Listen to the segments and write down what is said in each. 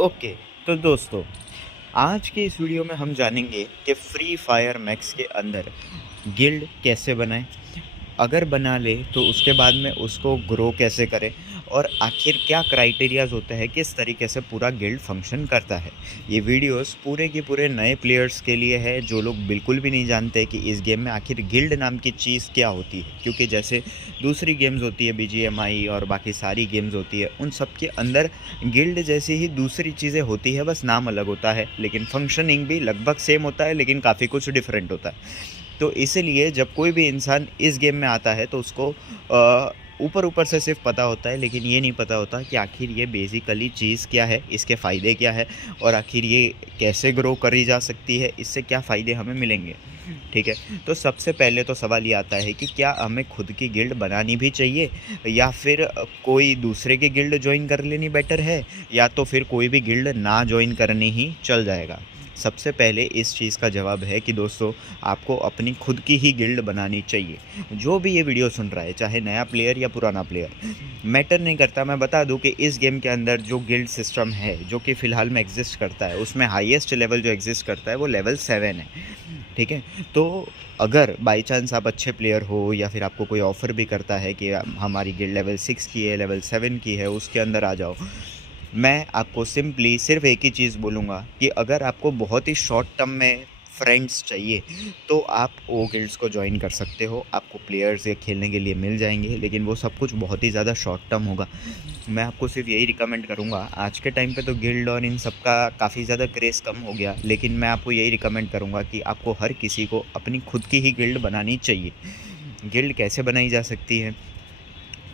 Okay, तो दोस्तों आज के इस वीडियो में हम जानेंगे कि फ्री फायर मैक्स के अंदर गिल्ड कैसे बनाएं, अगर बना ले तो उसके बाद में उसको ग्रो कैसे करें और आखिर क्या क्राइटेरियाज़ होते हैं, किस तरीके से पूरा गिल्ड फंक्शन करता है। ये वीडियोस पूरे के पूरे नए प्लेयर्स के लिए है जो लोग बिल्कुल भी नहीं जानते कि इस गेम में आखिर गिल्ड नाम की चीज़ क्या होती है, क्योंकि जैसे दूसरी गेम्स होती है बीजीएमआई और बाकी सारी गेम्स होती है, उन सब के अंदर गिल्ड जैसी ही दूसरी चीज़ें होती है, बस नाम अलग होता है, लेकिन फंक्शनिंग भी लगभग सेम होता है, लेकिन काफ़ी कुछ डिफरेंट होता है। तो इसीलिए जब कोई भी इंसान इस गेम में आता है तो उसको ऊपर से सिर्फ पता होता है, लेकिन ये नहीं पता होता कि आखिर ये बेसिकली चीज़ क्या है, इसके फ़ायदे क्या है और आखिर ये कैसे ग्रो करी जा सकती है, इससे क्या फ़ायदे हमें मिलेंगे। ठीक है, तो सबसे पहले तो सवाल ये आता है कि क्या हमें खुद की गिल्ड बनानी भी चाहिए या फिर कोई दूसरे की गिल्ड ज्वाइन कर लेनी बेटर है, या तो फिर कोई भी गिल्ड ना ज्वाइन करनी ही चल जाएगा। सबसे पहले इस चीज़ का जवाब है कि दोस्तों आपको अपनी खुद की ही गिल्ड बनानी चाहिए। जो भी ये वीडियो सुन रहा है, चाहे नया प्लेयर या पुराना प्लेयर, मैटर नहीं करता। मैं बता दूं कि इस गेम के अंदर जो गिल्ड सिस्टम है जो कि फ़िलहाल में एग्जिस्ट करता है, उसमें हाईएस्ट लेवल जो एग्जिस्ट करता है वो लेवल 7 है। ठीक है, तो अगर बाई चांस आप अच्छे प्लेयर हो या फिर आपको कोई ऑफ़र भी करता है कि हमारी गिल्ड लेवल 6 की है, लेवल 7 की है, उसके अंदर आ जाओ, मैं आपको सिंपली सिर्फ एक ही चीज़ बोलूँगा कि अगर आपको बहुत ही शॉर्ट टर्म में फ्रेंड्स चाहिए तो आप वो गिल्ड्स को ज्वाइन कर सकते हो। आपको प्लेयर्स ये खेलने के लिए मिल जाएंगे, लेकिन वो सब कुछ बहुत ही ज़्यादा शॉर्ट टर्म होगा। मैं आपको सिर्फ यही रिकमेंड करूँगा। आज के टाइम पे तो गिल्ड और इन सब का काफ़ी ज़्यादा क्रेज़ कम हो गया, लेकिन मैं आपको यही रिकमेंड करूँगा कि आपको हर किसी को अपनी खुद की ही गिल्ड बनानी चाहिए। गिल्ड कैसे बनाई जा सकती है,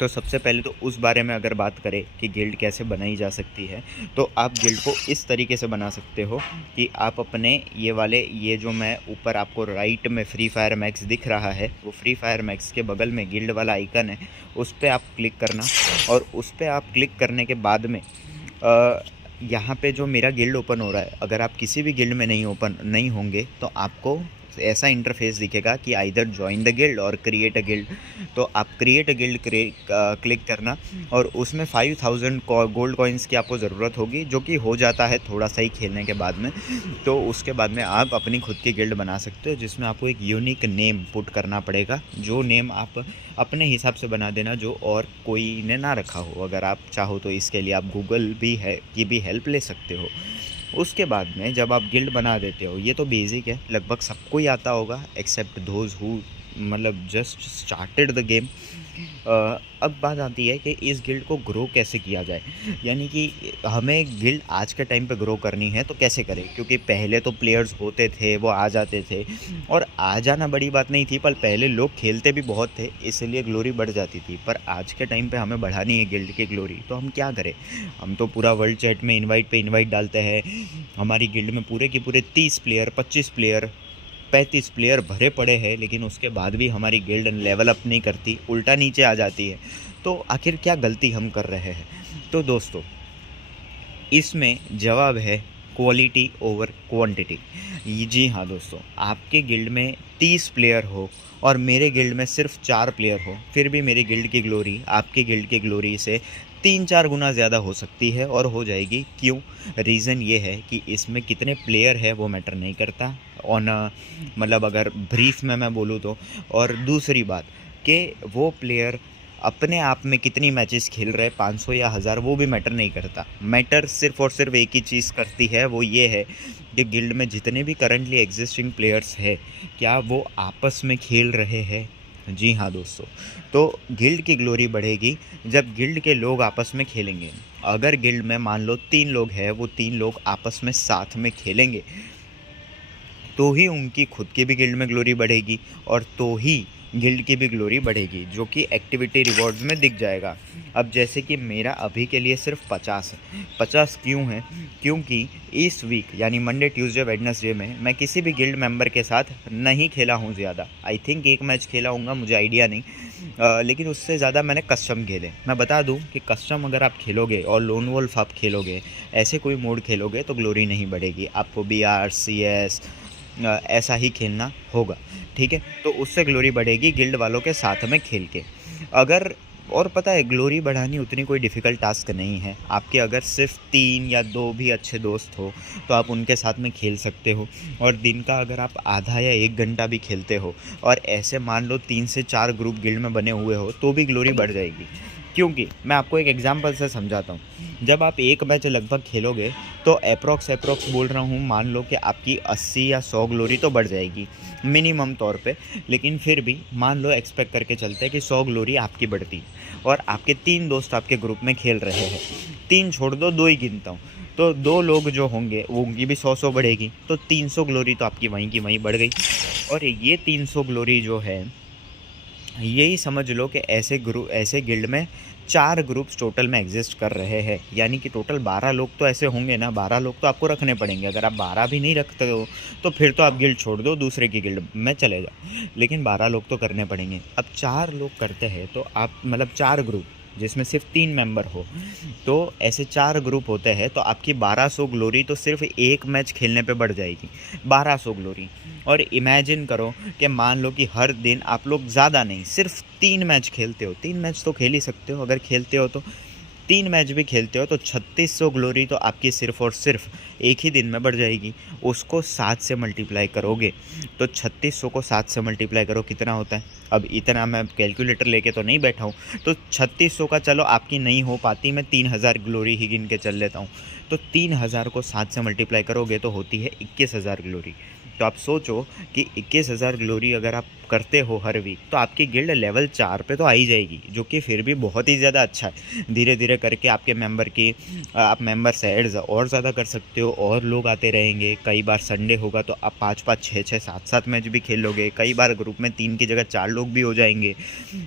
तो सबसे पहले तो उस बारे में अगर बात करें कि गिल्ड कैसे बनाई जा सकती है, तो आप गिल्ड को इस तरीके से बना सकते हो कि आप अपने ये जो मैं ऊपर आपको राइट में फ्री फायर मैक्स दिख रहा है, वो फ्री फायर मैक्स के बगल में गिल्ड वाला आइकन है, उस पर आप क्लिक करना। और उस पर आप क्लिक करने के बाद में यहाँ पे जो मेरा गिल्ड ओपन हो रहा है, अगर आप किसी भी गिल्ड में नहीं होंगे तो आपको ऐसा इंटरफेस दिखेगा कि आइदर ज्वाइन द गिल्ड और क्रिएट अ गिल्ड। तो आप क्रिएट अ गिल्ड क्लिक करना और उसमें 5000 गोल्ड कॉइन्स की आपको ज़रूरत होगी, जो कि हो जाता है थोड़ा सा ही खेलने के बाद में। तो उसके बाद में आप अपनी खुद की गिल्ड बना सकते हो, जिसमें आपको एक यूनिक नेम पुट करना पड़ेगा, जो नेम आप अपने हिसाब से बना देना, जो और कोई ने ना रखा हो। अगर आप चाहो तो इसके लिए आप गूगल की भी हेल्प ले सकते हो। उसके बाद में जब आप गिल्ड बना देते हो, ये तो बेसिक है, लगभग सबको ही आता होगा एक्सेप्ट दोज हु मतलब जस्ट स्टार्टेड द गेम। अब बात आती है कि इस गिल्ड को ग्रो कैसे किया जाए, यानी कि हमें गिल्ड आज के टाइम पे ग्रो करनी है तो कैसे करें, क्योंकि पहले तो प्लेयर्स होते थे, वो आ जाते थे, और आ जाना बड़ी बात नहीं थी, पर पहले लोग खेलते भी बहुत थे, इसलिए ग्लोरी बढ़ जाती थी। पर आज के टाइम पे हमें बढ़ानी है गिल्ड की ग्लोरी, तो हम क्या करें? हम तो पूरा वर्ल्ड चैट में इनवाइट पे इनवाइट डालते हैं। हमारी गिल्ड में पूरे के पूरे 30 प्लेयर, 25 प्लेयर, 35 प्लेयर भरे पड़े हैं, लेकिन उसके बाद भी हमारी गिल्ड लेवल अप नहीं करती, उल्टा नीचे आ जाती है। तो आखिर क्या गलती हम कर रहे हैं? तो दोस्तों इसमें जवाब है क्वालिटी ओवर क्वांटिटी। जी हाँ दोस्तों, आपके गिल्ड में 30 प्लेयर हो और मेरे गिल्ड में सिर्फ 4 प्लेयर हो, फिर भी मेरी गिल्ड की ग्लोरी आपकी गिल्ड की ग्लोरी से 3-4 गुना ज़्यादा हो सकती है, और हो जाएगी। क्यों? रीज़न ये है कि इसमें कितने प्लेयर है वो मैटर नहीं करता ऑन मतलब अगर ब्रीफ में मैं बोलूँ तो। और दूसरी बात कि वो प्लेयर अपने आप में कितनी मैचेस खेल रहे, 500 या 1000, वो भी मैटर नहीं करता। मैटर सिर्फ और सिर्फ एक ही चीज़ करती है, वो ये है कि गिल्ड में जितने भी करंटली एग्जिस्टिंग प्लेयर्स है, क्या वो आपस में खेल रहे हैं। जी हाँ दोस्तों, तो गिल्ड की ग्लोरी बढ़ेगी जब गिल्ड के लोग आपस में खेलेंगे। अगर गिल्ड में मान लो 3 लोग हैं, वो 3 लोग आपस में साथ में खेलेंगे, तो ही उनकी खुद की भी गिल्ड में ग्लोरी बढ़ेगी, और तो ही गिल्ड की भी ग्लोरी बढ़ेगी, जो कि एक्टिविटी रिवॉर्ड्स में दिख जाएगा। अब जैसे कि मेरा अभी के लिए सिर्फ 50 है। 50 क्यों है? क्योंकि इस वीक यानी मंडे ट्यूसडे वेडनेसडे में मैं किसी भी गिल्ड मेंबर के साथ नहीं खेला हूँ ज़्यादा। आई थिंक एक मैच खेला हूँगा, मुझे आइडिया नहीं, लेकिन उससे ज़्यादा मैंने कस्टम खेले। मैं बता दूँ कि कस्टम अगर आप खेलोगे और लोन वोल्फ आप खेलोगे, ऐसे कोई मोड खेलोगे, तो ग्लोरी नहीं बढ़ेगी। आपको BR CS ऐसा ही खेलना होगा। ठीक है, तो उससे ग्लोरी बढ़ेगी गिल्ड वालों के साथ में खेल के। अगर और पता है ग्लोरी बढ़ानी उतनी कोई डिफ़िकल्ट टास्क नहीं है। आपके अगर सिर्फ 3 या 2 भी अच्छे दोस्त हो तो आप उनके साथ में खेल सकते हो, और दिन का अगर आप आधा या 1 घंटा भी खेलते हो और ऐसे मान लो 3 से 4 ग्रुप गिल्ड में बने हुए हो तो भी ग्लोरी बढ़ जाएगी। क्योंकि मैं आपको एक एग्जांपल से समझाता हूँ। जब आप एक मैच लगभग खेलोगे तो अप्रॉक्स बोल रहा हूँ, मान लो कि आपकी 80 या 100 ग्लोरी तो बढ़ जाएगी मिनिमम तौर पे। लेकिन फिर भी मान लो एक्सपेक्ट करके चलते हैं कि 100 ग्लोरी आपकी बढ़ती और आपके 3 दोस्त आपके ग्रुप में खेल रहे हैं। 3 छोड़ दो, 2 ही गिनता हूँ, तो 2 लोग जो होंगे वो उनकी भी 100 बढ़ेगी, तो 300 ग्लोरी तो आपकी वहीं की वहीं बढ़ गई। और ये 300 ग्लोरी जो है, यही समझ लो कि ऐसे गिल्ड में 4 ग्रुप्स टोटल में एग्जिस्ट कर रहे हैं, यानी कि टोटल 12 लोग तो ऐसे होंगे ना। 12 लोग तो आपको रखने पड़ेंगे। अगर आप 12 भी नहीं रखते हो तो फिर तो आप गिल्ड छोड़ दो, दूसरे की गिल्ड में चले जाओ, लेकिन 12 लोग तो करने पड़ेंगे। अब 4 लोग करते हैं तो आप मतलब 4 ग्रुप जिसमें सिर्फ 3 मेंबर हो, तो ऐसे 4 ग्रुप होते हैं तो आपकी 1200 ग्लोरी तो सिर्फ एक मैच खेलने पे बढ़ जाएगी, 1200 ग्लोरी। और इमेजिन करो कि मान लो कि हर दिन आप लोग ज़्यादा नहीं सिर्फ 3 मैच खेलते हो, 3 मैच तो खेल ही सकते हो, अगर खेलते हो तो 3 मैच भी खेलते हो तो 3600 ग्लोरी तो आपकी सिर्फ और सिर्फ एक ही दिन में बढ़ जाएगी। उसको 7 से मल्टीप्लाई करोगे तो 3600 को 7 से मल्टीप्लाई करो, कितना होता है। अब इतना मैं कैलकुलेटर लेके तो नहीं बैठा हूँ, तो 3600 का चलो आपकी नहीं हो पाती, मैं 3000 ग्लोरी ही गिन के चल लेता हूँ। तो 3000 को 7 से मल्टीप्लाई करोगे तो होती है 21000 ग्लोरी। तो आप सोचो कि 21000 ग्लोरी अगर आप करते हो हर वीक तो आपकी गिल्ड लेवल 4 पे तो आ ही जाएगी, जो कि फिर भी बहुत ही ज़्यादा अच्छा है। धीरे धीरे करके आपके मेंबर की आप मेंबर्स ऐड और ज़्यादा कर सकते हो, और लोग आते रहेंगे। कई बार संडे होगा तो आप 5-5, 6-6, 7-7 मैच भी खेल लोगे। कई बार ग्रुप में 3 की जगह 4 लोग भी हो जाएंगे।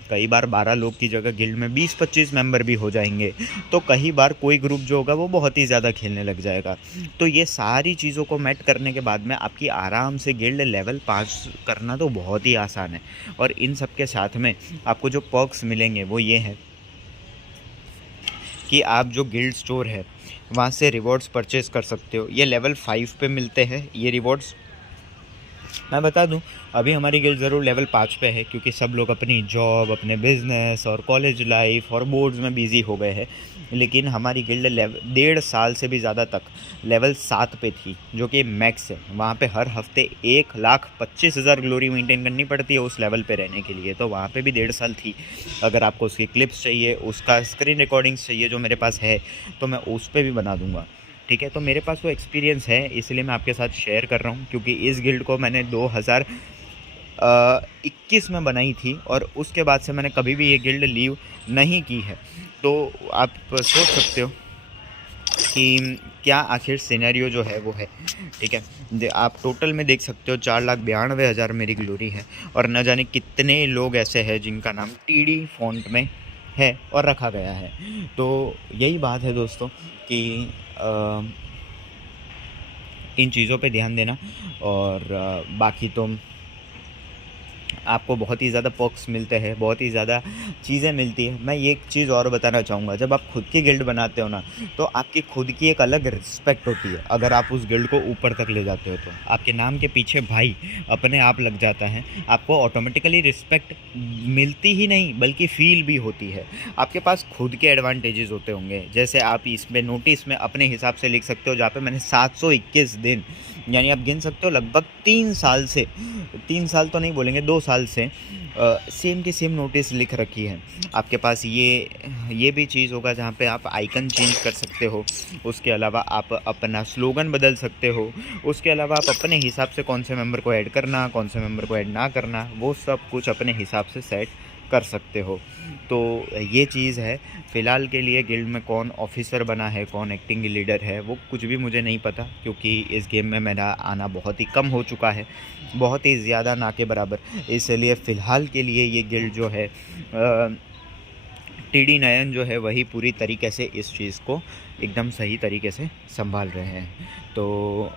कई बार 12 लोग की जगह गिल्ड में 20-25 मेंबर भी हो जाएंगे। तो कई बार कोई ग्रुप जो होगा वो बहुत ही ज़्यादा खेलने लग जाएगा। तो ये सारी चीज़ों को मैट करने के बाद में आपकी आराम से गिल्ड लेवल 5 करना तो बहुत ही आसान है। और इन सब के साथ में आपको जो पर्क्स मिलेंगे वो ये है कि आप जो गिल्ड स्टोर है वहाँ से रिवॉर्ड्स परचेज़ कर सकते हो। ये लेवल 5 पे मिलते हैं ये रिवॉर्ड्स। मैं बता दूं, अभी हमारी गिल्ड ज़रूर लेवल 5 पे है क्योंकि सब लोग अपनी जॉब, अपने बिज़नेस और कॉलेज लाइफ और बोर्ड्स में बिज़ी हो गए हैं। लेकिन हमारी गिल्ड 1.5 साल से भी ज़्यादा तक लेवल 7 पे थी, जो कि मैक्स है। वहाँ पे हर हफ्ते 1,25,000 ग्लोरी मेंटेन करनी पड़ती है उस लेवल पे रहने के लिए। तो वहाँ पे भी 1.5 साल थी। अगर आपको उसकी क्लिप्स चाहिए, उसका स्क्रीन रिकॉर्डिंग्स चाहिए जो मेरे पास है, तो मैं उस पर भी बना दूँगा। ठीक है, तो मेरे पास वो एक्सपीरियंस है, इसलिए मैं आपके साथ शेयर कर रहा हूँ। क्योंकि इस गिल्ड को मैंने 2021 में बनाई थी और उसके बाद से मैंने कभी भी ये गिल्ड लीव नहीं की है। तो आप सोच सकते हो कि क्या आखिर सिनेरियो जो है वो है। ठीक है, आप टोटल में देख सकते हो 4,92,000 मेरी ग्लोरी है, और न जाने कितने लोग ऐसे हैं जिनका नाम टीडी फॉन्ट में है और रखा गया है। तो यही बात है दोस्तों कि इन चीज़ों पे ध्यान देना। और बाकी तो आपको बहुत ही ज़्यादा पर्क्स मिलते हैं, बहुत ही ज़्यादा चीज़ें मिलती है। मैं ये एक चीज़ और बताना चाहूँगा, जब आप खुद की गिल्ड बनाते हो ना, तो आपकी खुद की एक अलग रिस्पेक्ट होती है। अगर आप उस गिल्ड को ऊपर तक ले जाते हो तो आपके नाम के पीछे भाई अपने आप लग जाता है। आपको ऑटोमेटिकली रिस्पेक्ट मिलती ही नहीं बल्कि फील भी होती है। आपके पास खुद के एडवांटेजेस होते होंगे, जैसे आप इसमें नोटिस में अपने हिसाब से लिख सकते हो, जहाँ पे मैंने 721 दिन, यानी आप गिन सकते हो लगभग 3 साल से, 3 साल तो नहीं बोलेंगे, 2 साल से सेम की सेम नोटिस लिख रखी है। आपके पास ये भी चीज़ होगा जहाँ पे आप आइकन चेंज कर सकते हो। उसके अलावा आप अपना स्लोगन बदल सकते हो। उसके अलावा आप अपने हिसाब से कौन से मेंबर को ऐड करना, कौन से मेंबर को ऐड ना करना, वो सब कुछ अपने हिसाब से सेट कर सकते हो। तो ये चीज़ है। फ़िलहाल के लिए गिल्ड में कौन ऑफिसर बना है, कौन एक्टिंग लीडर है, वो कुछ भी मुझे नहीं पता, क्योंकि इस गेम में मेरा आना बहुत ही कम हो चुका है, बहुत ही ज़्यादा ना के बराबर। इसलिए फ़िलहाल के लिए ये गिल्ड जो है टीडी नयन जो है वही पूरी तरीके से इस चीज़ को एकदम सही तरीके से संभाल रहे हैं। तो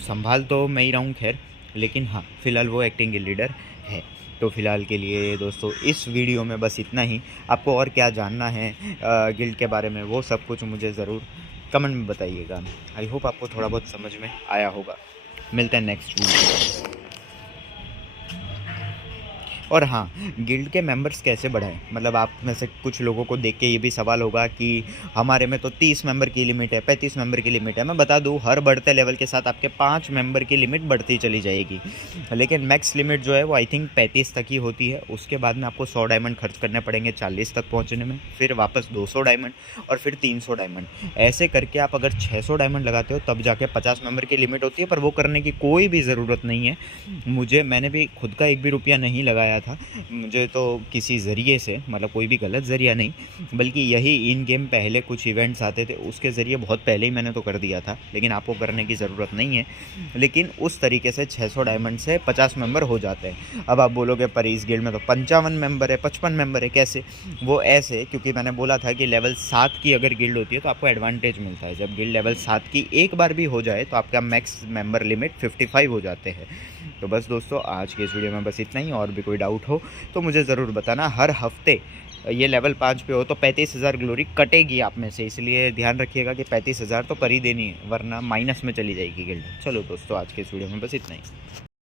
संभाल तो मैं ही रहा हूँ खैर, लेकिन हाँ फ़िलहाल वो एक्टिंग लीडर है। तो फ़िलहाल के लिए दोस्तों इस वीडियो में बस इतना ही। आपको और क्या जानना है गिल्ड के बारे में, वो सब कुछ मुझे ज़रूर कमेंट में बताइएगा। आई होप आपको थोड़ा बहुत समझ में आया होगा। मिलते हैं नेक्स्ट वीडियो। और हाँ, गिल्ड के मेंबर्स कैसे बढ़ाएँ? मतलब आप में से कुछ लोगों को देख के ये भी सवाल होगा कि हमारे में तो 30 मेंबर की लिमिट है, 35 मेंबर की लिमिट है। मैं बता दूँ, हर बढ़ते लेवल के साथ आपके 5 मेंबर की लिमिट बढ़ती चली जाएगी। लेकिन मैक्स लिमिट जो है वो आई थिंक 35 तक ही होती है। उसके बाद में आपको 100 डायमंड खर्च करने पड़ेंगे 40 तक पहुँचने में, फिर वापस 200 डायमंड और फिर 300 डायमंड। ऐसे करके आप अगर 600 डायमंड लगाते हो तब जाके 50 मेंबर की लिमिट होती है, पर वो करने की कोई भी ज़रूरत नहीं है। मैंने भी खुद का 1 भी रुपया नहीं लगाया था। मुझे तो किसी ज़रिए से, मतलब कोई भी गलत ज़रिया नहीं, बल्कि यही इन गेम पहले कुछ इवेंट्स आते थे, उसके ज़रिए बहुत पहले ही मैंने तो कर दिया था, लेकिन आपको करने की ज़रूरत नहीं है। लेकिन उस तरीके से 600 डायमंड से 50 मेंबर हो जाते हैं। अब आप बोलोगे पर इस गिल्ड में तो 55 मेंबर है, 55 मेंबर है, कैसे? वो ऐसे, क्योंकि मैंने बोला था कि लेवल 7 की अगर गिल्ड होती है तो आपको एडवांटेज मिलता है। जब गिल्ड लेवल 7 की एक बार भी हो जाए तो आपका मैक्स मेंबर लिमिट 55 हो जाते हैं। तो बस दोस्तों, आज के इस वीडियो में बस इतना ही। और भी कोई डाउट हो तो मुझे ज़रूर बताना। हर हफ्ते ये लेवल 5 पे हो तो 35,000 ग्लोरी कटेगी आप में से, इसलिए ध्यान रखिएगा कि 35,000 तो कर ही देनी है, वरना माइनस में चली जाएगी गिल्ड। चलो दोस्तों, आज के इस वीडियो में बस इतना ही।